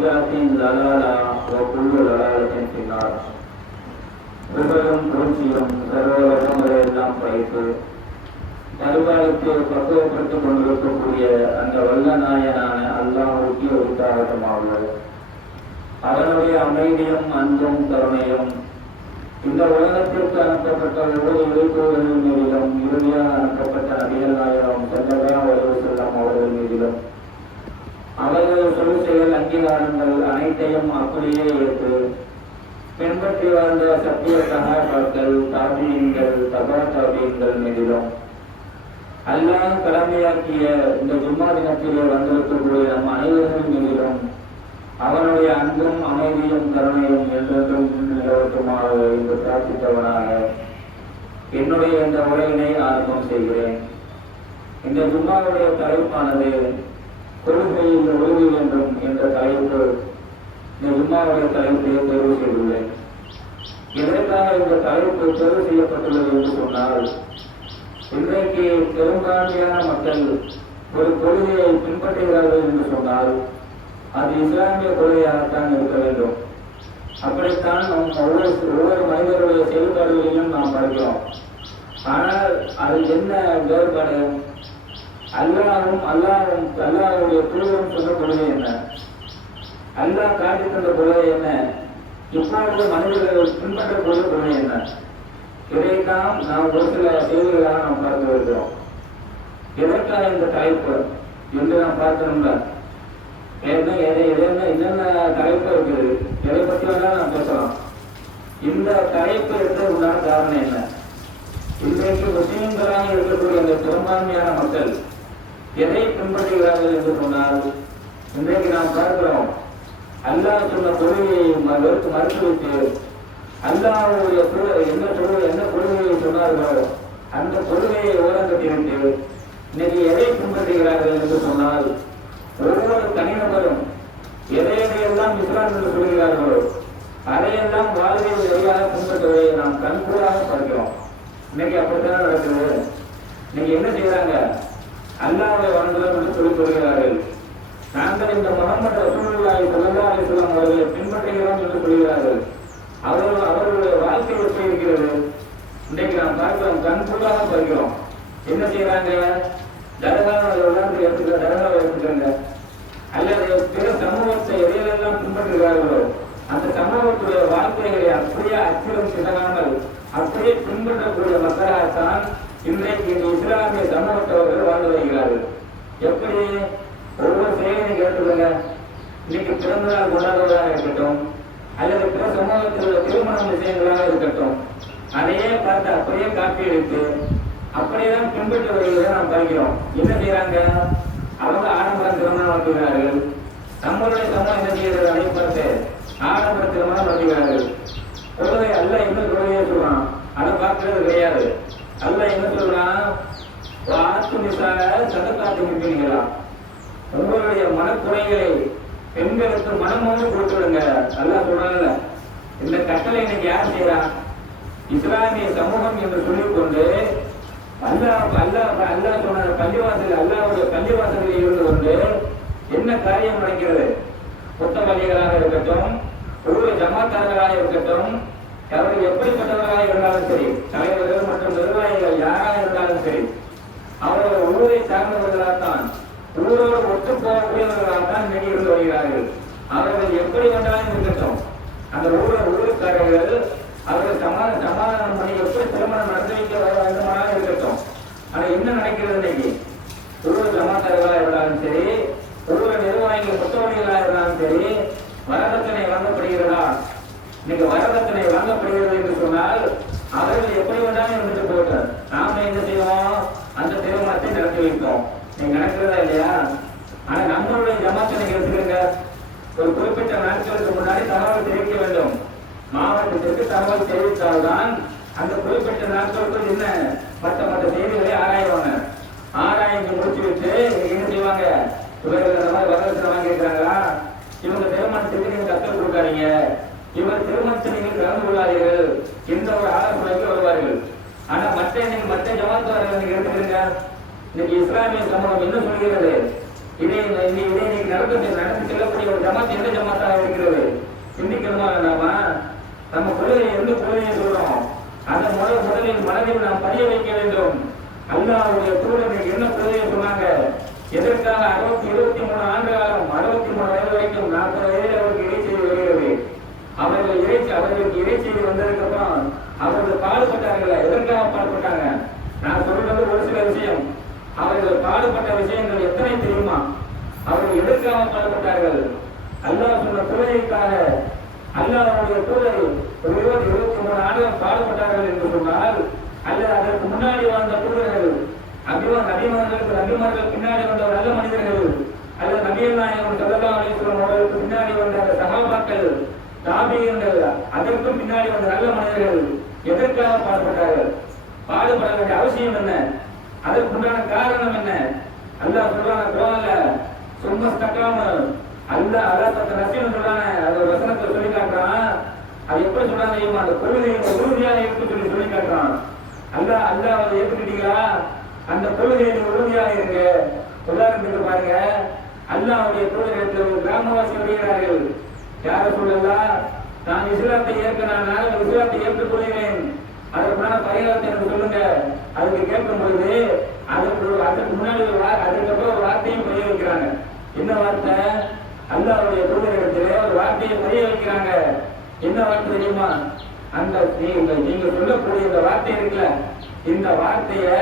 بدعة ضلالة وكل ضلالة في النار. புகழும் புகழ்ச்சியும் சர்வலோகங்களெல்லாம் படைத்து மறுகாலத்தை பக்குவப்படுத்திக் கொண்டிருக்கக்கூடிய அந்த வல்ல நாயனான அல்லாஹ்வுக்கு உரித்தாகட்டமாகும். அவனுடைய அமைதியும் அன்பும் கருணையும் இந்த உலகத்திற்கு அனுப்பப்பட்ட ஒவ்வொரு இறைத்தூதரின் மீதிலும் இறுதியாக அனுப்பப்பட்ட நபிகள் நாயகம் ஸல்லல்லாஹு அலைஹி வஸல்லம் அவர்கள் மீதிலும் அவர்கள் சொல் செயல் அங்கீகாரங்கள் அனைத்தையும் அப்படியே ஏற்று பின்பற்றி வாழ்ந்த சத்திய சகாபாக்கள் தாபீன்கள் தபா தாபீன்கள் மீதிலும் அல்லாஹ் கடமையாக்கிய இந்த ஜும்மா தினத்திலே வந்திருக்கக்கூடிய நம் அனைவர்கள் மீதிலும் அவனுடைய அன்பும் அமைதியும் கருணையும் என்றென்றும் நிலவட்டுமாக என்று பிரார்த்தித்தவனாக என்னுடைய இந்த உரையினை ஆரம்பம் செய்கிறேன். இந்த ஜும்மாவுடைய தலைப்பானது கொள்கையில் உறுதி வேண்டும் என்ற தலைப்பு இந்த ஜும்மாவுடைய தலைப்பை தேர்வு செய்துள்ளேன். எதற்காக இந்த தலைப்பு தேர்வு செய்யப்பட்டுள்ளது என்று சொன்னால், இன்றைக்கு பெரும்பான்மையான மக்கள் ஒரு கொள்கையை பின்பற்றுகிறார்கள் என்று சொன்னால் அது இஸ்லாமிய கொள்கையாகத்தான் இருக்க வேண்டும். அப்படித்தான் நம் ஒவ்வொரு மனிதர்களுடைய செயல்பாடுகளையும் நாம் பார்க்கிறோம். ஆனால் அது என்ன வேறுபாடு? அல்லாஹ்வுடைய தூதரும் சொன்ன கொள்கை என்ன? அல்லாஹ் காட்டி தந்த கொள்கை என்ன? இப்பொழுது மனிதர்கள் பின்பற்றக்கூடிய கொள்கை என்ன? இதைத்தான் நாம் ஒரு சில செய்திகளாக நாம் பார்த்து வருகிறோம். எதற்காக இந்த தலைப்பு என்று நாம் பார்க்கணும்ல, என்னென்ன தலைப்பு இருக்குது, எதை பற்றி வேணாலும் நாம் பேசலாம். இந்த தலைப்பு எடுத்ததுக்கான காரணம் என்ன? இன்றைக்கு முஸ்லிம்களாக இருக்கக்கூடிய அந்த பெரும்பான்மையான மக்கள் எதை பின்பற்றுகிறார்கள் என்று சொன்னால், இன்றைக்கு நாம் பார்க்கிறோம், அல்லாஹ் சொன்ன கொள்கையை மறுத்துவிட்டு அல்லாஹ்வுடைய என்ன கொள்கையை சொன்னார்களோ அந்த கொள்கையை ஓரங்கட்டிவிட்டு இன்னைக்கு எதை பின்பற்றுகிறார்கள் என்று சொன்னால், ஒவ்வொரு தனிநபரும் எதையெல்லாம் இஸ்லாம் என்று சொல்கிறார்களோ அதையெல்லாம் வாழ்வில் எதிராக பின்பற்றுவதை நாம் கண்கூடாக பார்க்கிறோம். இன்னைக்கு அப்படித்தான் நடக்குது. இன்னைக்கு என்ன செய்யறாங்க? அல்லாஹ்வை வணங்குகிறோம் என்று சொல்லிக் கொள்கிறார்கள். நாங்கள் இந்த முஹம்மது ரசூலுல்லாஹி ஸல்லல்லாஹு அலைஹி வஸல்லம் அவர்களை பின்பற்றுகிறோம் என்று சொல்கிறார்கள். அவர்களுடைய வாழ்க்கை எப்படி இருக்கிறது? இன்றைக்கு நாம் பார்க்கிறோம், கண்கூடாக பார்க்கிறோம். என்ன செய்யறாங்க? தர்காவை எடுத்துக்கிறாங்க, அல்லது பிற சமூகத்தை எதையெல்லாம் பின்பற்றுகிறார்களோ அந்த சமூகத்துடைய வாழ்க்கைகளை அப்படியே அச்சிடம் சிதறாமல் அப்படியே பின்பற்றக்கூடிய மக்களாகத்தான் இன்றைக்கு இந்த இஸ்லாமிய சமூகத்தவர்கள் வாழ்ந்து வருகிறார்கள். எப்படி? ஒவ்வொரு செயலை கேட்டுக்கொள்ள, இன்னைக்கு பிறந்த நாள் கொண்டாடுவதாக இருக்கட்டும், அல்லது பிற சமூகத்தில் திருமணம் விஷயங்களாக இருக்கட்டும், அதையே பார்த்து அப்படியே காப்பி எடுத்து அப்படியேதான் பின்பற்ற வருகிறத நாம் பார்க்கிறோம். என்ன செய்யறாங்க? அவங்க ஆடம்பர திருமணம் நடத்துகிறார்கள். நம்மளுடைய சமூகம் என்ன செய்கிறது? அதை பார்த்து ஆடம்பர திருமணம் நடத்துகிறார்கள். கொள்கை அல்ல என்ன கொள்கையை சொல்றான்? அதை பார்க்கறது கிடையாது. அல்ல என்ன சொல்றான்? சதக்காத்து நிற்பீங்களா? உங்களுடைய மனக்குறைகளை பெண்களுக்கு மனமோடு கொடுத்துடுங்க. அல்ல சொல்றாங்கல்ல. இந்த கட்டளை இன்னைக்கு யார் செய்யறான்? இஸ்லாமிய சமூகம் என்று சொல்லிக்கொண்டு அல்லாஹ் சொன்ன பள்ளிவாசல், அல்லாஹ்வுடைய பள்ளிவாசலில் இருந்து கொண்டு என்ன காரியம் நடக்கிறது? புத்தகலிகளாக இருக்கட்டும், ஒவ்வொரு ஜமாத்தார்களாக இருக்கட்டும், அவர்கள் எப்படிப்பட்டவர்களாக இருந்தாலும் சரி, தலைவர்கள் மற்றும் நிர்வாகிகள் யாராக இருந்தாலும் சரி, அவர்கள் ஊரை சார்ந்தவர்களாகத்தான், ஊரோடு ஒத்து போகக்கூடியவர்களாகத்தான் இன்னைக்கு இருந்து வருகிறார்கள். அவர்கள் எப்படி வந்தாலும் இருக்கட்டும், அந்த ஊருக்காரர்கள் அவர்கள் சமாதானம் பண்ணி எப்படி திருமணம் நடத்தி வைக்க வேண்டுமானாலும் இருக்கட்டும். ஆனா என்ன நடக்கிறது? இன்னைக்கு ஒவ்வொரு ஜமாத்தார்களாக இருந்தாலும் சரி, ஒவ்வொரு நிர்வாகிகள் புத்தகங்களாக இருந்தாலும் சரி, வரதட்சணை வழங்கப்படுகிறதா? இன்னைக்கு வரதட்சணை வழங்கப்படுகிறது என்று சொன்னால் அவர்கள் எப்படி வேண்டாலும் இருந்துட்டு போட்டார். நாம என்ன செய்வோம்? அந்த திருமணத்தை நடத்தி வைப்போம். நீங்க நடக்கிறதா இல்லையா? ஆனா நம்மளுடைய ஜமாத்தை நீங்க எடுத்துக்கங்க. ஒரு குறிப்பிட்ட நாட்களுக்கு முன்னாடி தகவல் தெரிவிக்க வேண்டும். மாவட்டத்திற்கு தகவல் தெரிவித்தால்தான் அந்த குறிப்பிட்ட நாட்களுக்குள் என்ன மற்ற செய்திகளை ஆராய்வாங்க. ஆராய்ச்சி முடிச்சு விட்டு என்ன செய்வாங்க? இவர்கள் அந்த மாதிரி வரதட்சணை வாங்கியிருக்கிறாங்களா, இவங்க திருமணத்துக்கு நீங்க கத்தல் கொடுக்காதீங்க, இவர் திருமணத்தை நீங்கள் கலந்து கொள்ளாதீர்கள் என்ற ஒரு ஆலோசனைக்கு வருவார்கள். ஆனா மற்ற ஜமாத்தார்கள் நீங்க எடுத்துக்கிறீங்க. இன்னைக்கு இஸ்லாமிய சமூகம் என்ன சொல்கிறது? இதை நடந்து செல்லக்கூடிய ஒரு ஜமாத் எந்த ஜமாத்தாக இருக்கிறது? சிந்திக்கணுமா வேண்டாமா? நம்ம கொள்கையை எந்த கொள்கையை சொல்றோம் அதை முதலில் மனதில் நாம் பதிய வைக்க வேண்டும். அல்லாஹ்வுடைய தூதர் என்ன கொள்கையை சொன்னாங்க? எதற்காக 23 ஆண்டு காலம் 63 வயது வரைக்கும் 40 வயதில் அவருக்கு இறைச்செய்தி வருகிறது. அவர்களுக்கு இறைச்செய்தி வந்ததுக்கு அப்புறம் அவர்கள் பாடுபட்டார்கள். எதற்காக பாடுபட்டாங்க? நான் சொல்றது ஒரு சில விஷயம். அவர்கள் பாடுபட்ட விஷயங்கள் எத்தனை தெரியுமா? அவர்கள் எதற்காக பாடுபட்டார்கள்? அல்லாஹ் சொன்ன கொள்கைக்காக. அல்லாஹ்வுடைய தூதர் 23 ஆண்டுகள் பாடுபட்டார்கள் என்று சொன்னால், அல்லது அதற்கு முன்னாடி வாழ்ந்த தூதர்கள், நபிமார்கள் பின்னாடி வந்த நல்ல மனிதர்கள், அல்லது நபிகள் நாயகம் ஸல்லல்லாஹு அலைஹி வஸல்லம் அவர்களுக்கு பின்னாடி வந்த சஹாபாக்கள், தாபியீன்கள், அதற்கும் பின்னாடி வந்த நல்ல மனிதர்கள் எதற்காக பாடுபட்டார்கள்? பாடுபட வேண்டிய அவசியம் என்ன? அதற்குண்டான காரணம் என்ன? அல்லாஹ் சொல்றான குர்ஆன்ல சும்மஸ்தகாம அல்லாஹ் தத்த நசின்னு சொல்றானே, அது வசனத்தை சொல்லி காட்டுறான். அது எப்படி சொல்றாங்க தெரியுமா? அந்த கொள்கையை உறுதியாக இருக்கு சொல்லி காட்டுறான். அல்லாஹ் அதை ஏற்றுக்கிட்டீங்களா? அந்த கொள்கையை உறுதியாக இருங்க. உதாரணத்துக்கு பாருங்க, அல்லாஹ்வுடைய தூதரிடத்தில் ஒரு கிராமவாசி வருகிறார்கள். யார சொல்லலாம்? நான் இஸ்லாத்தை ஏற்றுக் கொள்கிறேன், அதற்கான பரிகாரத்தை எனக்கு சொல்லுங்க. அதுக்கு கேட்கும் பொழுது அதற்கு முன்னாடி அதுக்கப்புறம் ஒரு வார்த்தையும் பதிய வைக்கிறாங்க. என்ன வார்த்தை? அல்லாஹ்வுடைய தூதரிடத்திலே ஒரு வார்த்தையை பதிய வைக்கிறாங்க. என்ன வார்த்தை தெரியுமா? அந்த நீங்க சொல்லக்கூடிய இந்த வார்த்தை இருக்குல்ல, இந்த வார்த்தையை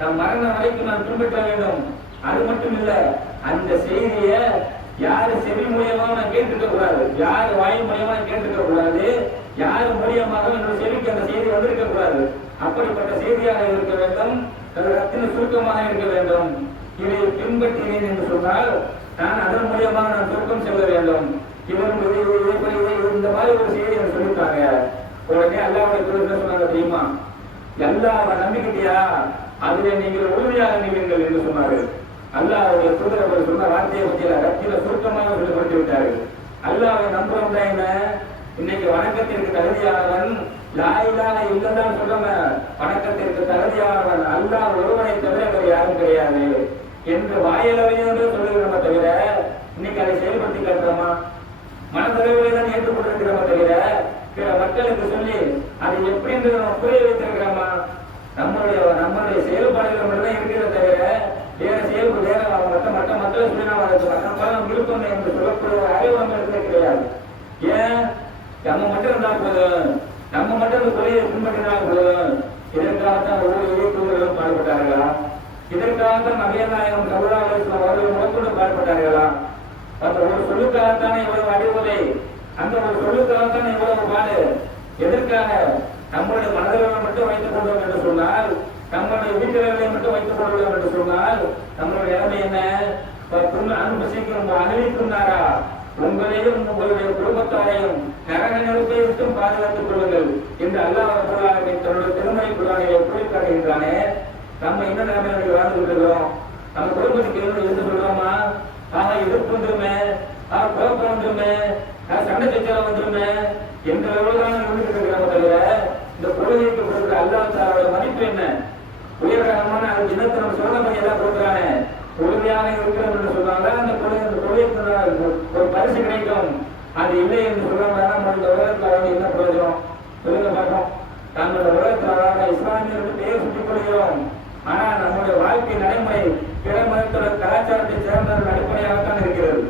நம் மரணம் வரைக்கும் நான் பின்பற்ற வேண்டும். அது மட்டும் இல்ல, அந்த செய்தியை யாரு செவி மூலியமா நான் கேட்டுக்க கூடாது, யாரு வாயு மூலியமா கேட்டுக்க கூடாது, யாரு மூலியமாக என்னோட செவிக்கு அந்த செய்தி வந்திருக்க கூடாது. அப்படிப்பட்ட செய்தியாக இருக்க வேண்டும், ரத்தின சுருக்கமாக இருக்க வேண்டும். இதை பின்பற்றினேன் என்று சொன்னால் நான் அதன் மூலியமாக நான் சுருக்கம் செல்ல வேண்டும். இந்த மாதிரி ஒரு செய்தி எனக்கு சொல்லிட்டாங்க. உடனே அல்லாஹ்வுடைய தூதர் சொன்னாங்க தெரியுமா? அல்லாஹ்வை நம்பிக்கிட்டியா? அதிலே நீங்கள் உறுதியாக நில்லுங்கள் என்று சொன்னார்கள். அல்லாஹ்வுடைய தூதர் அவர் சொன்ன வார்த்தையை பற்றிய ரத்தின சுருக்கமாக சொல்லப்பட்டு விட்டார்கள். அல்லாஹ்வை நம்புறோம் தான் என்ன? இன்னைக்கு வணக்கத்திற்கு தகுதியானவன் லா இலாஹ இல்லல்லாஹ் சொல்றவன் வணக்கத்திற்கு தகுதியானவன் அல்லாஹ் ஒருவனை தவிர வேறு யாரும் கிடையாது என்று வாயளவையோடு சொல்லுகிறோமே தவிர இன்னைக்கு அதை செயல்படுத்தி காட்டுறோமா? மனதளவிலே தான் ஏற்றுக்கொண்டிருக்கிறோமே தவிர பிற மக்களுக்கு சொல்லி அதை எப்படி என்று நம்ம புரிய வைத்திருக்கிறோமா? நம்மளுடைய செயல்பாடுகள் மட்டும்தான் இருக்கிறத தவிர வேற செயல்பு வேற மற்ற மக்களை சொல்லி நாம் விருப்பம் என்று சொல்லக்கூடிய அறிவு நம்மளுக்கு கிடையாது. ஏன்? நம்ம மட்டும் இருந்தா போதும், நம்ம மட்டும் இந்த கொலையை பின்பற்றினால் போதும். இதற்காகத்தான் ஒவ்வொரு இயக்குநர்களும் பாடுபட்டார்களா? இதற்காகத்தான் நபிகள் நாயகம் ஸல்லல்லாஹு அலைஹி வஸல்லம் அவர்கள் முதற்கொண்டு பாடுபட்டார்களா? அந்த ஒரு சொல்லுக்காகத்தானே இவ்வளவு அடிவுரை, அந்த ஒரு சொல்லுக்காகத்தானே இவ்வளவு பாடு. எதற்காக? நம்மளுடைய மனதளவை மட்டும் வைத்துக் கொண்டோம் என்று சொன்னால், நம்மளுடைய வீட்டிலே மட்டும் வைத்துக் கொள்வோம் என்று சொன்னால் நம்மளுடைய நிலைமை என்ன? அனுபவிக்கும் அனுபவிக்கும்னாரா? உங்களையும் உங்களுடைய குடும்பத்தாரையும் நரக நெருப்பை விட்டும் பாதுகாத்துக் கொள்ளுங்கள் என்று அல்லாஹ் தன்னுடைய திருமறை குர்ஆனிலே கூறி காட்டுகின்றானே. நம்ம என்ன நிலைமையில வாழ்ந்து கொண்டிருக்கிறோம்? நம்ம குடும்பத்துக்கு இருந்து சொல்றோமா? எதிர்ப்பு வந்துருமே, குழப்பம் வந்துருமே, சண்டை சச்சரவு வந்துருமே என்ற அளவுதான் இருக்கிறோம் தவிர இந்த கொள்கைக்கு கொடுக்கிற அல்லாஹ் தஆலாவுடைய மதிப்பு என்ன? உயர்ரகமான அது தினத்தை நம்ம சோதனை எல்லாம் கொடுக்குறானே, உறுதியாக இருக்கிறோம் என்று சொல்றாங்க. அந்த கொள்கைக்கு ஒரு பரிசு கிடைக்கும். அது இல்லை என்று சொல்றாங்க. நம்ம இந்த உலகத்தில் என்ன பிரயோஜனம் சொல்லுங்க பார்ப்போம். நம்மளோட உலகத்தில் இஸ்லாமியர்கள் பெயர் சுட்டிக் கொள்கிறோம். ஆனா நம்முடைய வாழ்க்கை நடைமுறை பிற மதத்தோட கலாச்சாரத்தை சேர்ந்தவர்கள் அடிப்படையாகத்தான் இருக்கிறது.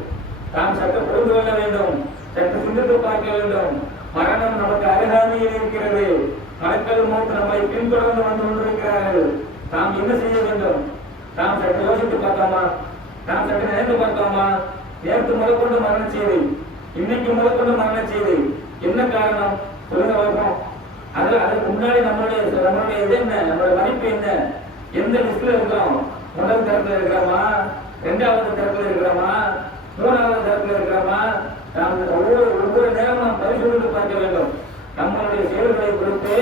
நாம் சற்று புரிந்து கொள்ள வேண்டும், சற்று சிந்தித்து பார்க்க வேண்டும். மரணம் நமக்கு அருகாமையில் இருக்கிறது. மலக்கள் மௌத் நம்மை பின்தொடர்ந்து வந்து கொண்டிருக்கிறார்கள். நாம் என்ன செய்ய வேண்டும்? நாம் சற்று யோசித்து பார்த்தோமா? நாம் சற்று நினைத்து பார்த்தோமா? நேற்று முதற்கொண்டு மரண செய்தி, இன்னைக்கு முதற்கொண்டு மரண செய்தி. என்ன காரணம் சொல்லுங்க பார்ப்போம். அதற்கு முன்னாடி நம்மளுடைய இது என்ன? நம்மளுடைய மதிப்பு என்ன? எந்த லிஸ்ட்ல இருக்கிறோம்? முதல் தரத்துல இருக்கிறோமா? இரண்டாவது தரத்துல இருக்கிறோமா? மூணாவது தரத்துல இருக்கிறோமா? நாம் ஒவ்வொரு நேரமும் நாம் பரிசோதித்து பார்க்க வேண்டும். நம்மளுடைய செயல்களை குறித்து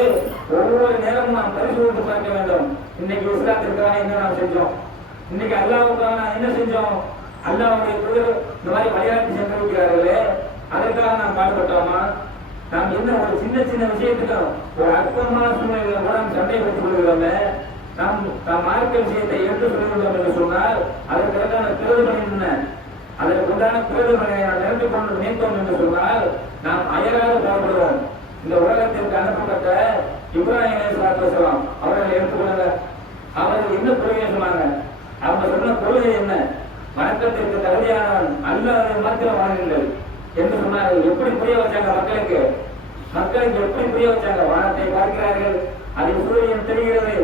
ஒவ்வொரு நேரமும் நாம் பரிசோதித்து பார்க்க வேண்டும். இன்னைக்கு இஸ்லாத்திற்காக என்ன நாம் செஞ்சோம்? இன்னைக்கு அல்லாஹ்வுக்காக என்ன செஞ்சோம்? அல்லாஹ்வுடைய தூதர் இந்த மாதிரி விளையாட்டு சென்றிருக்கிறார்களே, அதற்காக நாம் பாடுபட்டோமா? நாம் என்ன ஒரு சின்ன சின்ன விஷயத்துக்கும் ஒரு அற்புதமான சூழ்நிலைகளை கூட நாம் சண்டை போட்டுக் கொள்கிறோமே. நாம் மார்க்க விஷயத்தை எடுத்து சொல்லுகிறோம் என்று சொன்னால் அதற்கான பிரதிபலன் என்ன? அதற்கு உண்டான பிரயோஜனங்களை நாம் நினைத்து கொண்டு நினைத்தோம் என்று சொன்னால் நாம் அயராக பாடுபடுவோம். இந்த உலகத்திற்கு அனுப்பப்பட்ட இப்ராஹிம் அலைஹிஸ்ஸலாம் அவர்களை எடுத்துக்கொள்ளுங்க. அவர்கள் என்ன கொள்கை சொன்னாங்க? அவங்க சொன்ன கொள்கை என்ன? வணக்கத்திற்கு தகுதியானவன் அல்லாஹ்வை மாத்திரம் வணங்குங்கள் என்று சொன்னார்கள். எப்படி புரிய வச்சாங்க மக்களுக்கு? மக்களுக்கு எப்படி புரிய வச்சாங்க? வானத்தை பார்க்கிறார்கள், அதில் சூரியன் தெரிகிறது,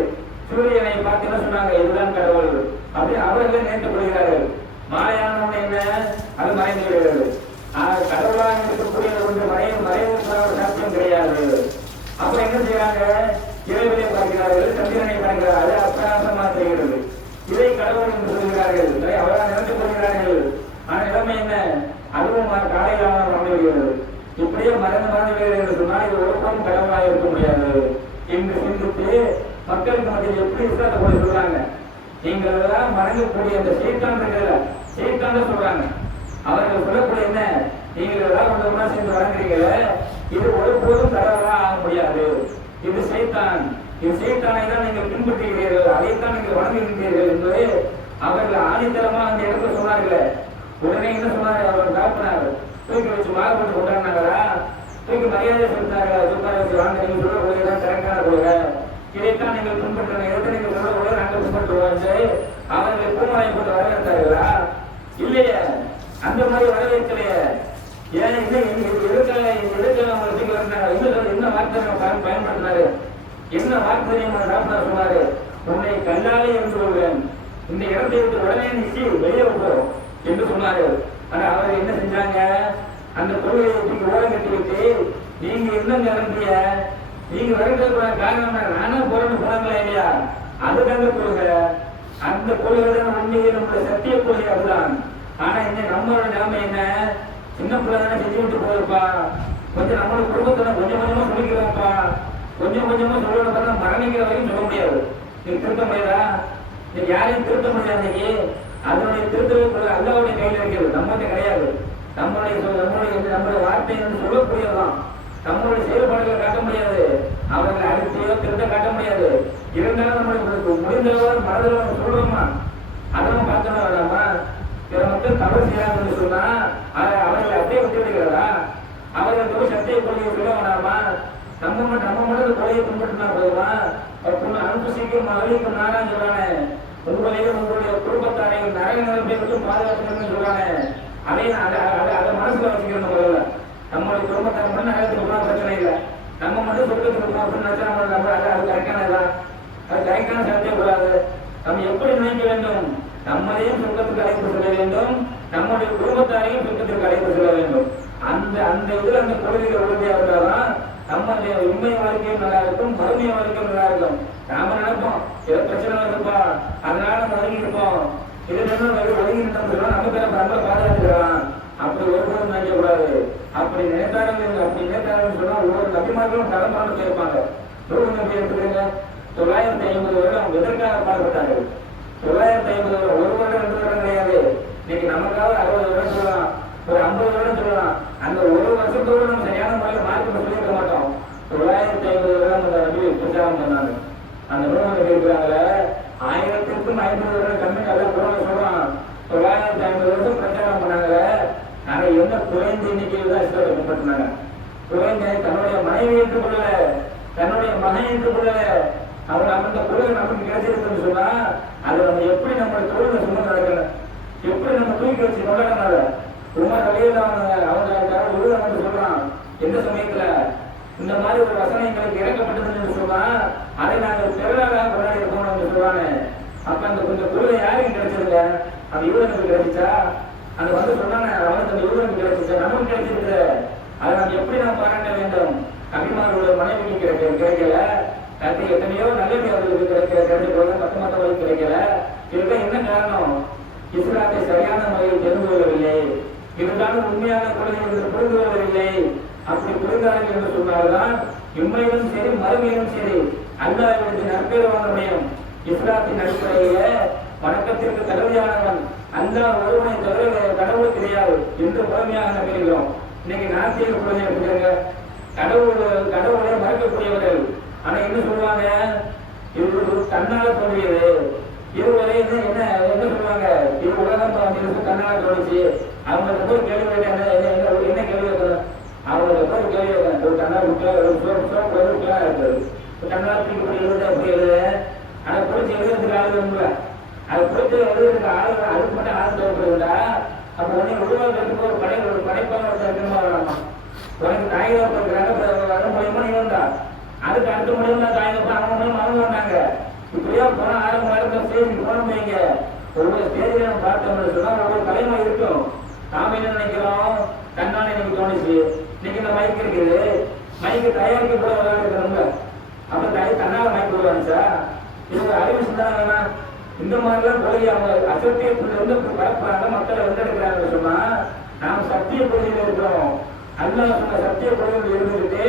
சூரியனை பார்த்து என்ன சொன்னாங்க? இதுதான் கடவுள் அப்படி அவர்களே நினைத்துக் கொள்கிறார்கள். மாயான என்ன? அது மறைந்து விடுகிறது. கடவுளாக இருக்கக்கூடிய ஒன்று மறைவு சாத்தியம் கிடையாது. அப்ப என்ன செய்யறாங்க? இரவிலே பார்க்கிறார்கள், சந்திரனை பார்க்கிறார்கள், அப்பிரகாசமாக தெரிகிறது. இதை கடவுள் என்று சொல்கிறார்கள், அவரால் நினைத்துக் கொள்கிறார்கள். ஆனா நிலைமை என்ன? அதுவும் காலையிலாக மறந்து விடுகிறது. இப்படியே மறந்து விடுகிறது என்று சொன்னால் இது ஒருபோதும் கடவுளாக இருக்க முடியாது என்று சிந்தித்து மக்களுக்கு மத்தியில் எப்படி இஸ்லாத்தை போய் சொல்றாங்க? நீங்கள் எல்லாம் வணங்கக்கூடிய அந்த சைத்தான் சைத்தான் சொல்றாங்க. அவர்கள் சொல்லக்கூடிய என்ன? நீங்கள் எல்லாம் ஒன்றா சேர்ந்து வணங்குறீங்களே, இது ஒருபோதும் கடவுளாக ஆக முடியாது. இது சைத்தான், இது சைத்தானை தான் நீங்கள் பின்பற்றுகிறீர்கள், அதைத்தான் நீங்கள் வணங்குகிறீர்கள் என்பது அவர்கள் ஆணித்தரமாக அந்த இடத்துல சொன்னார்களே. உடனே என்ன சொன்னார்கள்? அவர் காப்பினார், தூக்கி வச்சு மாறுபட்டு கொண்டாடினாங்களா? தூக்கி மரியாதை செலுத்தாங்க, தூக்கார வச்சு வாங்க, நீங்கள் சொல்ல கொள்கைதான் கரெக்டான கொள்கை, இதைத்தான் நீங்கள் பின்பற்றணும், எதை நீங்கள் சொல்ல கொள்கை நாங்கள் பின்பற்றுவோம். அவர்களை பூமாலை போட்டு வரவேற்றார்களா? இல்லையே, அந்த மாதிரி வரவேற்கலையே. ஏன் எதுக்காக அவங்களுக்கு வந்தாங்க? என்ன வார்த்தை பயன்படுத்தினாரு? என்ன வார்த்தை டாக்டர் சொன்னாரு? உன்னை கல்லாலே இருந்து கொள்வேன், இந்த இடத்தை விட்டு உடனே நிச்சு வெளியே விட்டோம் என்று சொன்னாரு. ஆனா அவர் என்ன செஞ்சாங்க? அந்த கொள்கையை ஓரம் கட்டி விட்டு நீங்க என்ன நிரம்பிய, நீங்க வரக்கூடிய காரணம் நானா போறன்னு போனாங்களா இல்லையா? அதுதாங்க கொள்கை. அந்த கொள்கைதான் உண்மையை நம்முடைய சத்திய கொள்கை அதுதான். ஆனா இந்த நம்மளோட நிலைமை என்ன? சின்ன பிள்ளை தானே செஞ்சு விட்டு போயிருப்பா, கொஞ்சம் நம்மளோட குடும்பத்தை கொஞ்சம் கொஞ்சமா சொல்லிக்கிறோம்ப்பா, கொஞ்சம் கொஞ்சமா சொல்லணும், மரணிக்கிற வரைக்கும் சொல்ல முடியாது. நீங்க திருத்த முடியாதா? நீங்க யாரையும் திருத்த முடியாது. இன்னைக்கு அதனுடைய திருத்தவே அல்லாவுடைய கையில் இருக்கிறது, நம்மகிட்ட கிடையாது. நம்மளுடைய வார்த்தை என்று சொல்லக்கூடியதுதான். நம்மளுடைய செயல்பாடுகளை காட்ட முடியாது, அவர்களை அழுத்தியோ திருத்த காட்ட முடியாது. இருந்தாலும் நம்மளுக்கு முடிந்தவரை மனதில் சொல்றோமா? அதெல்லாம் பார்க்கணும் வேண்டாமா? பிற மக்கள் தவறு செய்யறாங்கன்னு சொன்னா அவர்களை அப்படியே விட்டு விடுகிறதா? அவர்கள் ஒரு சத்திய கொள்கையை சொல்ல வேண்டாமா? நம்ம மட்டும் கொலையை பின்பற்றினா போதுமா? அனுப்பு சீக்கிரம் அழிக்கும் நாரான்னு சொல்றானே, உங்களையும் உங்களுடைய குடும்பத்தாரையும் நரக நிலைமை மட்டும் பாதுகாக்கணும்னு சொல்றானே. அதை மனசுல வச்சுக்கணும். முதல்ல நம்மளுடைய குடும்பத்தாரை மட்டும் நரகத்துக்கு போனா பிரச்சனை இல்லை, நம்ம மட்டும் சொர்க்கத்துக்கு போகணும் அப்படின்னு நினைச்சா நம்ம அது கரெக்டானதான். அது கரெக்டான சத்தியக்கூடாது. நம்ம எப்படி நினைக்க வேண்டும்? நம்மளையும் சொர்க்கத்துக்கு அழைப்பு செல்ல வேண்டும், நம்முடைய குடும்பத்தாரையும் சொர்க்கத்திற்கு அழைப்பு செல்ல வேண்டும். அந்த இதுல அந்த கொள்கைகள் உறுதியாக இருந்தால்தான் நம்மளுடைய உண்மை வாழ்க்கையும் நல்லா இருக்கும், மறுமைய வாழ்க்கையும் நல்லா இருக்கும். நாம நினைப்போம் ஏதோ பிரச்சனை வருதுப்பா அதனால நம்ம ஒதுங்கி இருப்போம், இது ஒதுங்கி நின்றோம் நமக்கு நம்ம பாதுகாத்துக்கலாம், அப்படி ஒருபோதும் நினைக்க கூடாது. அப்படி நினைத்தார்கள் சொன்னா ஒவ்வொரு நபிமார்களும் கடம்பாடு கேட்பாங்க. நூறு எடுத்துக்கிறீங்க, 950 வருடம் அவங்க எதற்காக பாடுபட்டார்கள்? 950 வருடம், ஒரு வருடம் 2 வருடம் கிடையாது. இன்னைக்கு நமக்காக 60 வருடம் சொல்லலாம், ஒரு 50 வருடம் சொல்லலாம். அந்த ஒரு வருஷத்தோடு நம்ம சரியான முறையில் மார்க்கு சொல்லியிருக்க மாட்டோம். 950 வருடம் அந்த நபி பிரச்சாரம் பண்ணாங்க. அந்த நூறு இருக்கிறாங்களே 1000க்கும் 50 வருடம் கம்மி நல்லா போன சொல்றான். 950 வருஷம் பிரச்சாரம் பண்ணாங்களே. ஆனா என்ன குறைந்த எண்ணிக்கையில் தான் இஸ்லாத்தை பின்பற்றினாங்க. குறைந்த தன்னுடைய மனைவி ஏற்றுக்கொள்ளல, தன்னுடைய மகன் ஏற்றுக்கொள்ளல. அவர் அந்த கொள்கை நமக்கு கிடைச்சிருக்குன்னு சொன்னா அதை நம்ம எப்படி நம்ம தொழிலை சுமந்து நடக்கணும், எப்படி நம்ம தூக்கி வச்சு கொண்டாடணும். உமர் அழியில் அவங்க உருவம் சொல்றான், எந்த சமயத்துல இந்த மாதிரி ஒரு வசனம் எங்களுக்கு இறக்கப்பட்டதுன்னு சொன்னா அதை நாங்கள் பெருளாக கொண்டாடி இருக்கோம் என்று சொல்றாங்க. அப்ப அந்த கொஞ்சம் கொள்கை யாருக்கு கிடைச்சிருக்க? அந்த யூதனுக்கு கிடைச்சிச்சா? அந்த வந்து சொன்னாங்க அவனுக்கு அந்த யூதனுக்கு கிடைச்சிச்சா? நமக்கு கிடைச்சிருக்கு. அதை நாம் எப்படி நாம் பாராட்ட வேண்டும்? அபிமானோட மனைவிக்கு கிடைக்கல, எத்தனையோ நல்லது அவர்களுக்கு கிடைச்சிருக்க, மற்றவர்களுக்கு கிடைக்கல. இதுக்கு என்ன காரணம்? இஸ்லாத்தை சரியான முறையில் தெரிந்து கொள்ளவில்லை, இருந்தாலும் உண்மையான கொள்கை என்று புரிந்து கொள்ளவில்லை. அப்படி புரிந்தார்கள் என்று சொன்னால்தான் இம்மையிலும் சரி மறுமையிலும் சரி அல்லாஹ்வின் நற்பெயர் வாங்க முடியும். இஸ்லாத்தின் அடிப்படையில வணக்கத்திற்கு தகுதியானவன் அல்லாஹ் ஒருவனை தவிர கடவுள் கிடையாது என்று முழுமையாக நம்புகிறோம். இன்னைக்கு நாட்டிய குழந்தைங்க கடவுளை மறக்கக்கூடியவர்கள். ஆனா என்ன சொல்லுவாங்க? இது தன்னால தோன்றியது, இதுவரை என்ன சொல்லுவாங்க? இது உலகம் கண்ணால் தோணுச்சு. அவங்களுக்கு போய் கேள்வி கேட்டாங்க, என்ன கேள்வி வைக்கணும்? அவங்களுக்கு போய் கேள்வி வைக்கணும். ஒரு கண்ணால் விட்டுலாம் இருக்காது. கண்ணால் தூக்கி எழுதுட்டா எப்படி எழுது? அதை பிடிச்சி எழுதுறதுக்கு ஆள் வேணுங்களா? அதை பிடிச்சி எழுதுறதுக்கு ஆள், அதுக்கு மட்டும் ஆள் தேவைப்படுதுண்டா? அப்போ உடனே உருவாக்குறதுக்கு ஒரு படைப்பாக இருக்கணுமா வேணாமா? உனக்கு தாய்கப்பா இருக்கிறாங்க, வர மூலியமா நீ வந்தா அதுக்கு அடுத்த மூலியமா தாய்கப்பா அவங்க மூலியமா அவங்க வந்தாங்க. இப்படியா போனா ஆரம்ப நேரத்தில் ஸ்டேஜுக்கு போனோம் வைங்க, ஒவ்வொரு ஸ்டேஜில் நம்ம பார்த்தோம்னு சொன்னா ஒவ்வொரு தலைமை இருக்கும். நாம என்ன நினைக்கிறோம்? தன்னால எனக்கு தோணுச்சு, இன்னைக்கு இந்த மைக் இருக்குது, மைக்கு தயாரிக்க கூட விளையாடுறோம்ல, அப்ப தன்னால மைக் விடுவானுச்சா? இவங்க அறிவு சொன்னாங்கன்னா இந்த மாதிரிலாம் போய் அவங்க அசத்தியத்துல இருந்து பரப்புறாங்க, மக்களை வென்றெடுக்கிறாங்கன்னு சொன்னா நாம் சத்திய கொள்கையில் இருக்கிறோம். அல்லாஹ் சொன்ன சத்திய கொள்கையில் இருந்துகிட்டு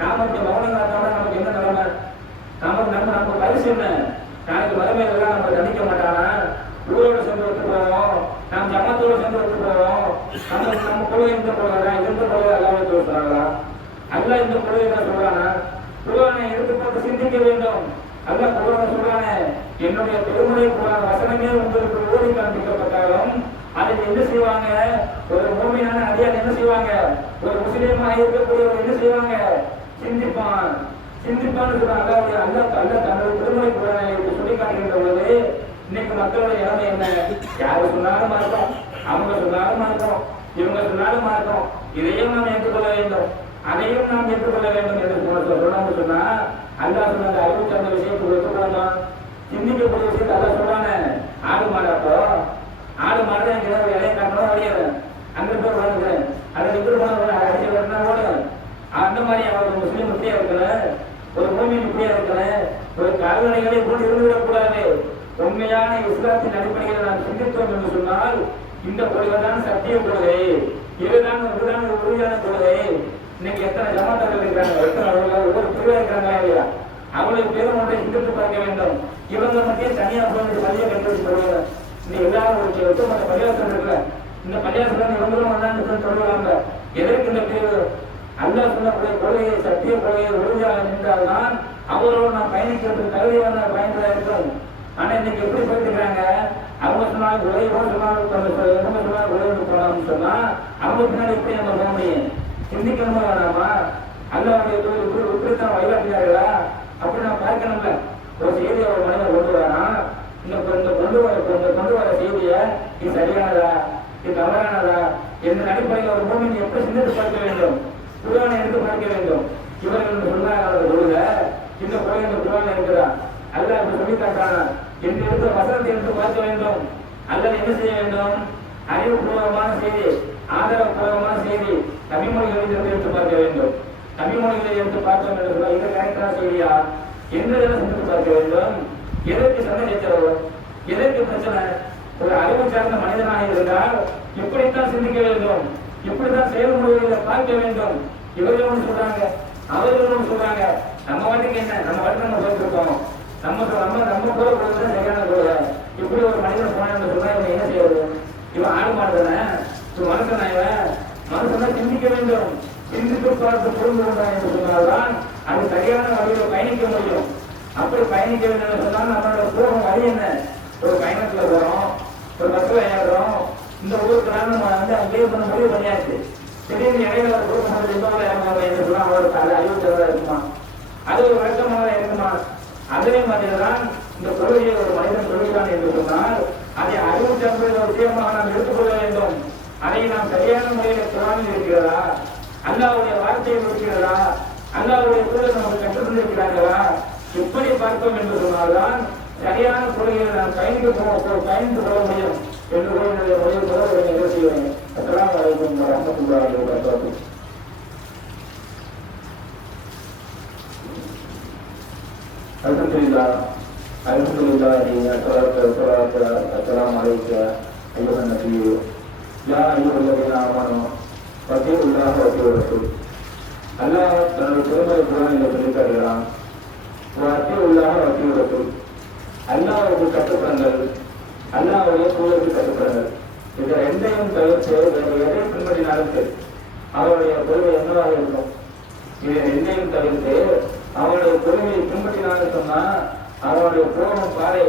நாம மௌனம் காத்தாம நமக்கு என்ன நிலைமை? நம்ம பரிசு என்ன? நாளைக்கு வறுமையிலாம் நம்ம தண்டிக்க மாட்டானா? ஊரோட சேர்ந்து விட்டு போவோம், நாம் ஜமாத்தோட சேர்ந்து விட்டு போவோம். நம்ம கொள்கை இந்த கொள்கை இந்த கொள்கை அல்லாவே சொல்றாங்களா? அல்ல இந்த கொள்கை என்ன சொல்றானா? குர்ஆனை எடுத்து போட்டு சிந்திக்க வேண்டும். அல்ல குர்ஆனை சொல்றானே, என்னுடைய பெருமுறை குர்ஆன் வசனமே உங்களுக்கு ஓடி காண்பிக்கப்பட்டாலும் அதை என்ன செய்வாங்க? ஒரு மூமியான அடியான் என்ன செய்வாங்க? ஒரு முஸ்லீமாக இருக்கக்கூடியவர் என்ன செய்வாங்க? சிந்திப்பான்னு சொல்றாங்க. அல்ல தன்னுடைய பெருமுறை குர்ஆனை சொல்லி காட்டுகின்ற போது இன்னைக்கு மக்களுடைய இளமை என்ன? யாரு சொன்னாலும் மாற்றம், அவங்க சொன்னாலும் மாற்றம், இவங்க சொன்னாலும் மாற்றம். இதையும் நாம் ஏற்றுக்கொள்ள வேண்டும், அதையும் நாம் ஏற்றுக்கொள்ள வேண்டும் என்று சொல்லாம சொன்னா அல்லாஹ் சொன்ன அந்த அறிவு சார்ந்த விஷயத்துக்கு ஒத்துக்கொள்ளலாம். சிந்திக்கக்கூடிய விஷயத்தை அல்ல சொல்றானே, ஆடு மாடாப்போ ஆடு மாடு தான் எனக்கு இலையை காட்டணும் வழியாது, அங்க போய் வாழ்ந்துக்கிறேன், அதை இப்படி போன அடிச்சு வரணும்னா ஓடுவேன். அந்த மாதிரி அவங்க முஸ்லீம் இப்படியா இருக்கல, ஒரு பூமி இப்படியா இருக்கல, ஒரு கால்நடைகளை போட்டு இருந்துவிடக்கூடாது. உண்மையான இஸ்லாத்தின் அடிப்படையில் நாம் சிந்தித்தோம் என்று சொன்னால் இந்த கொள்கை தான் சத்திய கொள்கை, இதுதான் உறுதியான கொள்கை. இன்னைக்கு எத்தனை ஜமாத்தார்கள் இருக்கிறாங்க, எத்தனை ஒவ்வொரு பிரிவா இருக்கிறாங்களா இல்லையா? அவளுக்கு பேரும் ஒன்றை சிந்தித்து பார்க்க வேண்டும். இவங்க மட்டும் தனியா போய் பள்ளியை கட்டி வச்சு சொல்லுவாங்க. இன்னைக்கு எல்லாரும் ஒரு ஒட்டுமொத்த பள்ளியாசம் இருக்குல்ல, இந்த பள்ளியாசம் இவங்களும் வந்தான்னு சொல்லுவாங்க. எதற்கு இந்த பிரிவு? அல்லாஹ் சொல்லக்கூடிய கொள்கையை சத்திய கொள்கையை உறுதியாக நின்றால்தான் அவரோடு நாம் பயணிக்கிறதுக்கு தகுதியான பயன்களா இருக்கும். ஆனா இன்னைக்கு எப்படி போயிட்டு இருக்காங்க? அவங்க சொன்னாலும் உலகம் சொன்னாலும் உலகம் போனான்னு சொன்னா அவங்க பின்னாடி எப்படி நம்ம போக முடியும்? சிந்திக்கணுமா வேணாமா? அல்லாவுடைய உத்திரத்தான் வழிகாட்டினார்களா? அப்படி நான் பார்க்கணும்ல. ஒரு செய்தியை ஒரு மனிதன் கொண்டு வரான், இந்த கொண்டு வர செய்தியை இது சரியானதா, இது தவறானதா என்ற அடிப்படையில் ஒரு பூமி எப்படி சிந்தித்து பார்க்க வேண்டும்? குர்ஆனை எடுத்து பார்க்க வேண்டும். இவர்கள் சொன்னாங்க கொள்கை இந்த கொள்கை இந்த குர்ஆன் இருக்கிறா, அல்லாஹ் இப்படி சொல்லி காட்டானா என்று இருக்கிற வசனத்தை எடுத்து பார்க்க வேண்டும். அல்லது என்ன செய்ய வேண்டும்? அறிவுபூர்வமான செய்தி, ஆதரவுபூர்வமான செய்தி, தமிழ்மொழிகளை எடுத்து பார்க்க வேண்டும். தமிழ்மொழிகளை எடுத்து பார்த்தோம் என்று சொன்னால் இது கரெக்டான செய்தியா என்று சிந்தித்து பார்க்க வேண்டும். எதற்கு சண்டை சச்சரவு, எதற்கு பிரச்சனை? ஒரு அறிவு சார்ந்த மனிதனாக இருந்தால் இப்படித்தான் சிந்திக்க வேண்டும், இப்படித்தான் செயல்முறைகளை பார்க்க வேண்டும். இவர்களும் சொல்றாங்க, அவர்களும் சொல்றாங்க. நம்ம வாட்டுக்கு என்ன, நம்ம வாட்டுக்கு நம்ம போயிருக்கோம், நம்ம கூட கொடுத்தா சரியான கொள்கை. இப்படி ஒரு மனிதன் போனான்னு சொன்னா இவன் என்ன செய்வது? இவன் ஆடு மாடுதானே, இவன் மனுஷனா? இவன் மனுஷனா சிந்திக்க வேண்டும். சிந்தித்து பார்த்து புரிந்து கொண்டான் என்று சொன்னால்தான் அது சரியான வழியில் பயணிக்க முடியும். அப்படி பயணிக்க வேண்டும் என்று சொன்னால் நம்மளோட போகும் வழி என்ன? ஒரு பயணத்துல போறோம், ஒரு பஸ்ல ஏறுறோம், இந்த ஊருக்கு நம்ம அங்கேயே பண்ண முடிவு பண்ணியாச்சு. திடீர்னு இடையில ஒரு ஊருக்கு என்று சொன்னா அவருக்கு அது அறிவுறுத்தலா இருக்குமா? அது ஒரு விளக்கமாக இருக்குமா? அதே மாதிரிதான் இந்த கொள்கையை ஒரு மனிதன் சொல்கிறான் என்று சொன்னால் அதை அறிவு சார்ந்த ஒரு விஷயமாக நாம் எடுத்துக்கொள்ள வேண்டும். அதை நாம் சரியான முறையில் குர்ஆனில் இருக்கிறதா, அல்லாஹ்வுடைய வார்த்தையில் இருக்கிறதா, அல்லாஹ்வுடைய தூதர் நமக்கு கற்றுக் கொண்டிருக்கிறார்களா, எப்படி பார்ப்போம் என்று சொன்னால்தான் சரியான கொள்கையை நாம் பயணித்து கொள்ள முடியும் என்று என்னுடைய முடிவு கூட ஒரு நிகழ்ச்சியை. அஸ்ஸலாமு அலைக்கும் வரஹ்மத்துல்லாஹி வபரகாத்துஹு. Alhamdulillah, assalamu alaikum ayuhan nabiyyu ya ayyuhallazina amanu wattaqullah wa atiiur. அல்லாஹ் தன்னுடைய பெருமை குர்ஆனில் சொல்லித் தருகிறான், வத்தியுல்லாஹ வத்தியூர். அல்லாஹ்வுக்கு கட்டுப்படுங்கள், அல்லாஹ்வுடைய தூதருக்கு கட்டுப்படுங்கள். இந்த ரெண்டையும் தவிர்த்து வேறு எதை பின்பற்றினாலும் சரி அவருடைய கொள்கை என்னவாக இருக்கும்? இதை ரெண்டையும் தவிர்த்து அவருடைய கொள்கையை பின்பற்றினாலும் சொன்னா அவருடைய போகும் பாதை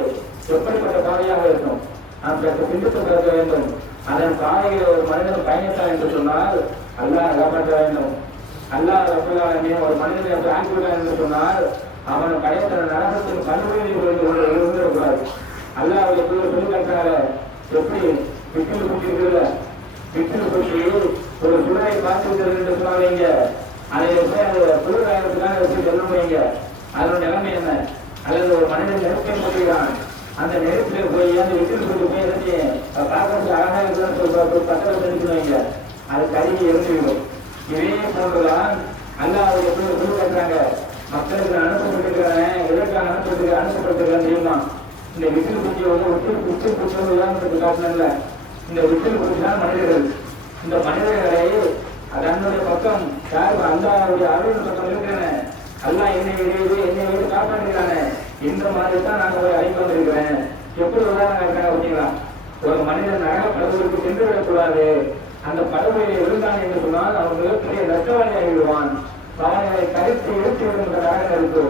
எப்படிப்பட்ட பாதையாக இருக்கும்? அந்த பிண்டத்தை பிறக்க வேண்டும். அதன் பாதையில் ஒரு மனிதன் பயணித்தான் என்று சொன்னால் அல்லாஹ் காப்பாற்ற வேண்டும். அல்லாஹ் ரப்பல் ஆலமீன் ஒரு மனிதனை ஆக்கிவிட்டான் என்று சொன்னால் அவன் பயத்தின நரகத்தின் கல்லூரியில் இருந்துவிடக்கூடாது. அல்லாஹ் எப்படி சொல்லி காட்டாங்க, எப்படி விட்டில் குட்டிருக்கல விட்டில் குட்டி ஒரு சுடரை பார்த்து விட்டது என்று சொன்னாங்க. அதை குளிராயிரத்துக்காக வச்சு சொல்ல முடியுங்க. அதோட நிலைமை என்ன? அல்லது ஒரு மனிதன் நெருப்பை போட்டுகிறான், அந்த நெருப்பில் போய் அந்த விட்டில் குட்டி போய் இறங்கி பார்க்கறதுக்கு அழகாக இருக்குன்னு சொல்ற பக்கத்தில் தெரிஞ்சுக்குவாங்க, அது கருகி இறந்துவிடும். இதே போன்றுதான் அல்லாஹ் எப்படி சொல்லி காட்டுறாங்க, மக்களுக்கு அனுப்பப்பட்டிருக்கிறேன், எதற்காக அனுப்பப்பட்டிருக்கிறேன் தெரியுமா? இந்த விட்டில் குட்டியை விட்டு குட்டி உதாரணத்துக்கு காட்டினல, இந்த விட்டில் குட்டி தான் மனிதர்கள். இந்த மனிதர்களை தன்னுடைய பக்கம் யாரு அல்லாஹ்வுடைய அருள் பக்கம் இருக்கிறேன், அல்லாஹ் என்னை வீடு காப்பாற்றுகிறானே, இந்த மாதிரி தான் நான் போய் அழைப்பு வந்திருக்கிறேன். எப்படி உதாரணம் இருக்காங்க பார்த்தீங்களா? ஒரு மனிதன் நரக படுகொலைக்கு சென்று விடக்கூடாது, அந்த படுகொலையை விழுந்தான் என்று சொன்னால் அவன் மிகப்பெரிய நஷ்டவாளியாகி விடுவான், அவனை கருத்து இழுத்து விடுவதற்காக இருக்கு.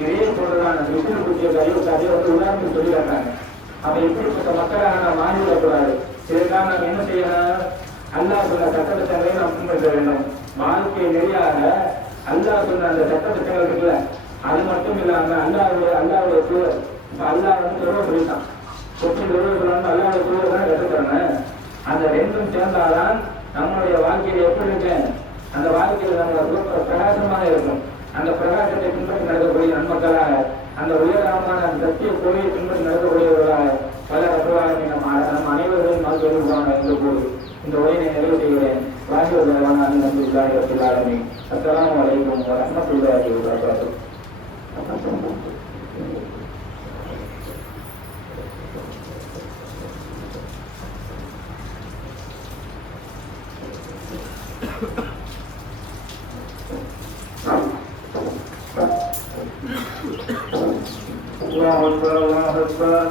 இதே போன்றுதான் விசில் குட்டிய கழிவுக்காக உதாரணம் சொல்லி காட்டாங்க. அப்ப இப்படிப்பட்ட மக்களாக நாம் மாறிவிடக்கூடாது. இதற்காக நாம் என்ன செய்யணும்? அல்லாஹ் சொன்ன சட்டத்திட்டங்களை நாம் பின்பற்ற வேண்டும். வாழ்க்கை நெறியாக அல்லாஹ் சொன்ன அந்த சட்டத்திட்டங்கள் இருக்குல்ல, அது மட்டும் இல்லாம அல்லாஹ்வுடைய தூதர், இப்ப அல்லாஹ் சொல்ல சொல்லிட்டான், சொத்து சொல்லணும் அல்லாஹ்வுடைய தூதர் தான் கற்றுத்தரணும். அந்த ரெண்டும் சேர்ந்தால்தான் நம்மளுடைய வாழ்க்கையில எப்படி இருக்கு, அந்த வாழ்க்கையில் நம்ம பிரகாசமாக இருக்கும். அந்த பிரகாசத்தை பின்பற்றி நடக்கக்கூடிய நன்மக்களாக, அந்த உயரமான அந்த சத்திய கோயிலை பின்பற்றி நடக்கக்கூடியவர்களாக பல ரசவாக நம் அனைவரும் நான் சொல்லுவாங்க. இந்த போது இந்த உரையை நிறைவு செய்கிறேன். வாங்கிவதற்கான அன்புள்ளாஹி ரப்பில் ஆலமீன். அஸ்ஸலாமு அலைக்கும் வரஹ்மத்துல்லாஹி வபரகாத்துஹு. அல்லாஹு அக்பர் அல்லாஹு அக்பர்.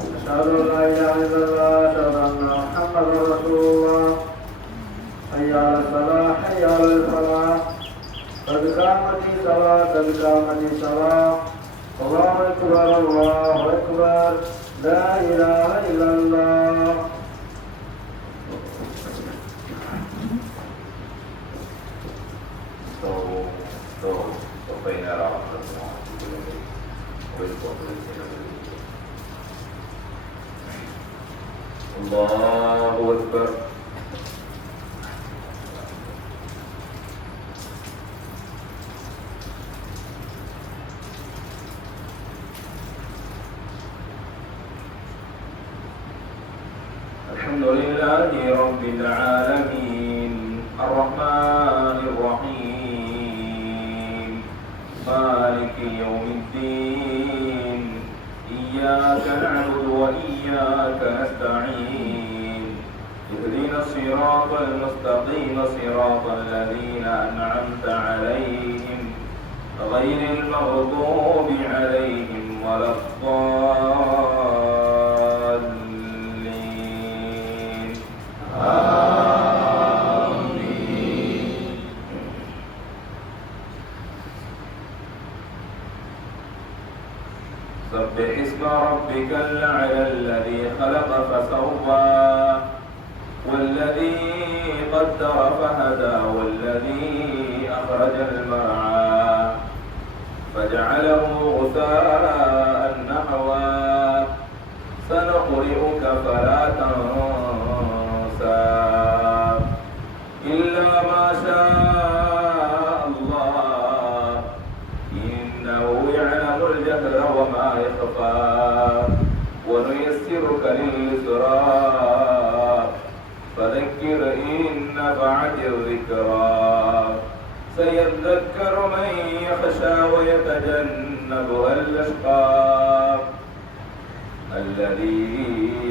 அஷ்ஹது அல்லா இலாஹா இல்லல்லாஹ் அஷ்ஹது அன்ன முஹம்மதர் ரசூலுல்லாஹ். ஹய்யா அலல் ஸலாஹ் ஹய்யா அலல் ஃபலாஹ். قد قامت الصلاة قد قامت الصلاة. الله أكبر الله أكبر لا إله إلا الله. الله أكبر. الحمد لله رب العالمين الرحمن الرحيم مالك يوم الدين إياك نعبد وإياك نستعين اهدنا الصراط المستقيم صراط الذين أنعمت عليهم غير المغضوب عليهم ولا الضالين آمين. سبح اسم ربك الأعلى الذي خلق فسوى والذي قدر فهدى والذي أخرج المرعى فجعله غثاء نحوا سنقرئك فلا تنسى إلا ما شاء الله إنه يعلم الجهر وما يخفى ونيسرك لليسرى فذكر إن نفعت الذكرى سيذكر من يخشى ويتجنبها الأشقى الذي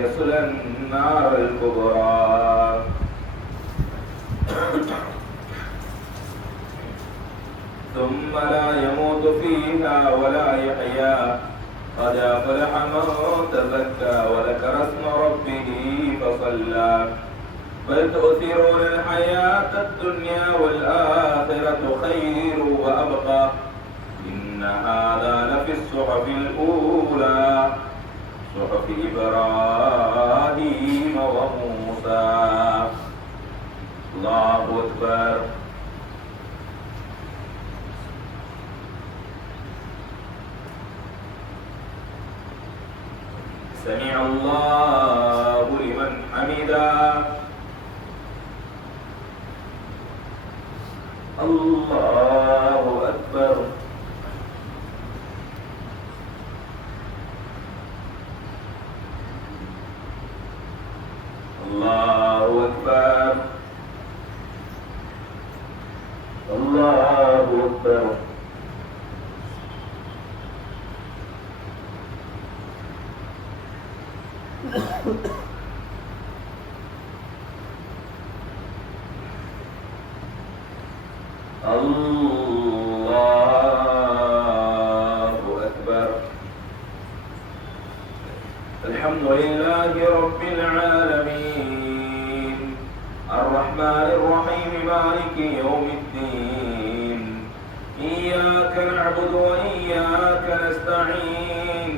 يصلى النار الكبرى ثم لا يموت فيها ولا يحيا قد أفلح من تزكى وذكر اسم ربه فصلى بل تؤثرون الحياة الدنيا والآخرة خير وأبقى إن هذا لفي الصحف الأولى صحف إبراهيم وموسى. الله أكبر. سمع الله لمن حمده. الله أكبر. الله أكبر. الله أكبر. الله أكبر. الحمد لله رب العالمين الرحمن الرحيم مالك يوم الدين إياك نعبد وإياك نستعين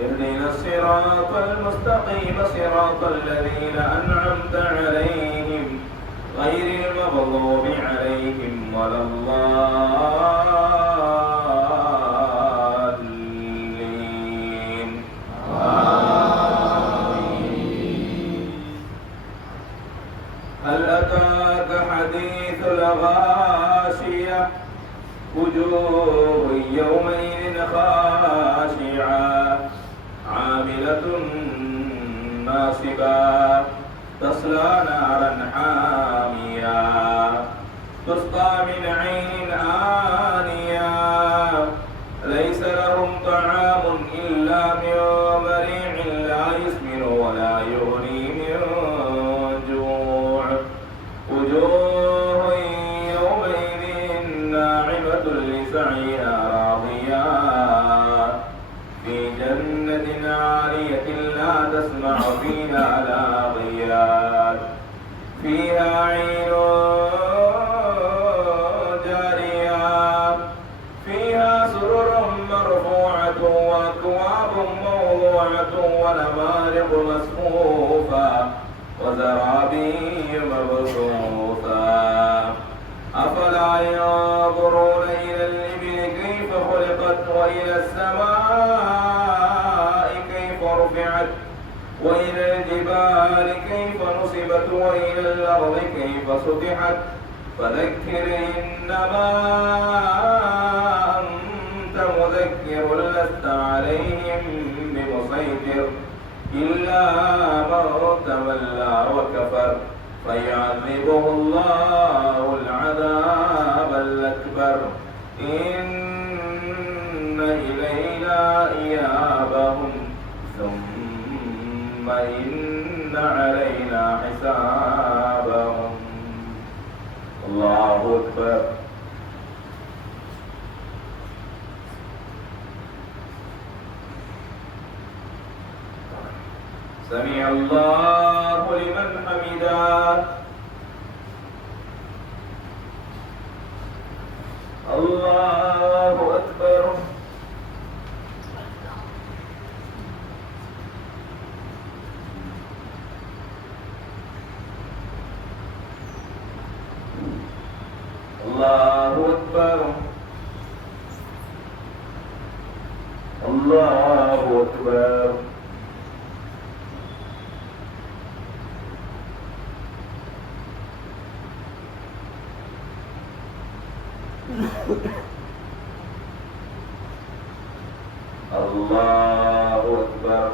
اهدنا الصراط المستقيم صراط الذين أنعمت عليهم غير المغضوب عليهم ولا الضالين. هل أتاك حديث الغاشية وجوه يومئذ خاشعة عاملة ناصبة تصلى نارا حامية تسقى من عين آنية ليس لهم طعام إلا من ضريع لا يسمن ولا يغني من جوع. وجوه يومئذ ناعمة لسعيها راضية في جنة عالية لا تسمع فيها لاغية فيها عين جارية فيها سرر مرفوعة وأكواب موضوعة ونمارق مصفوفة وزرابي مبثوثة. أفلا ينظرون إلى الإبل كيف خلقت وإلى السماء كيف رفعت وإلى الجبال كيف نصبت وإلى الأرض كيف سطحت. فذكر إنما أنت مذكر لست عليهم بمسيطر إلا من تولى وكفر فيعذبه الله العذاب الأكبر. إن إلينا إيابهم ثم إن علينا حسابهم. الله أكبر. سمع الله لمن حمده. الله أكبر. الله أكبر. الله أكبر. الله أكبر.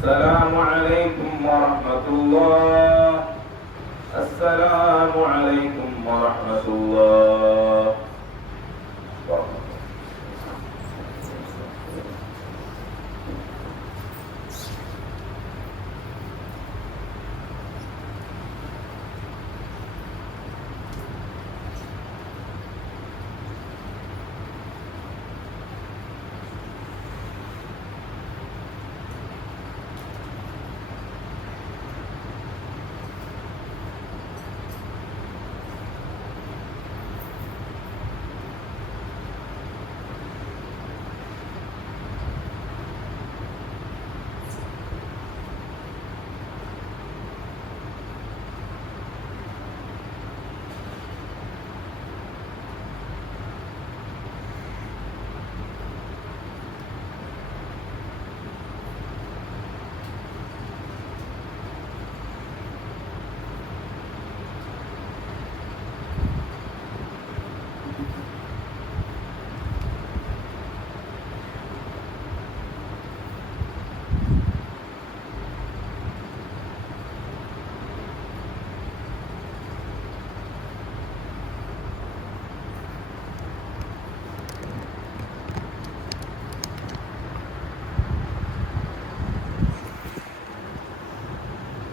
السلام عليكم ورحمة الله. السلام عليكم ورحمة الله.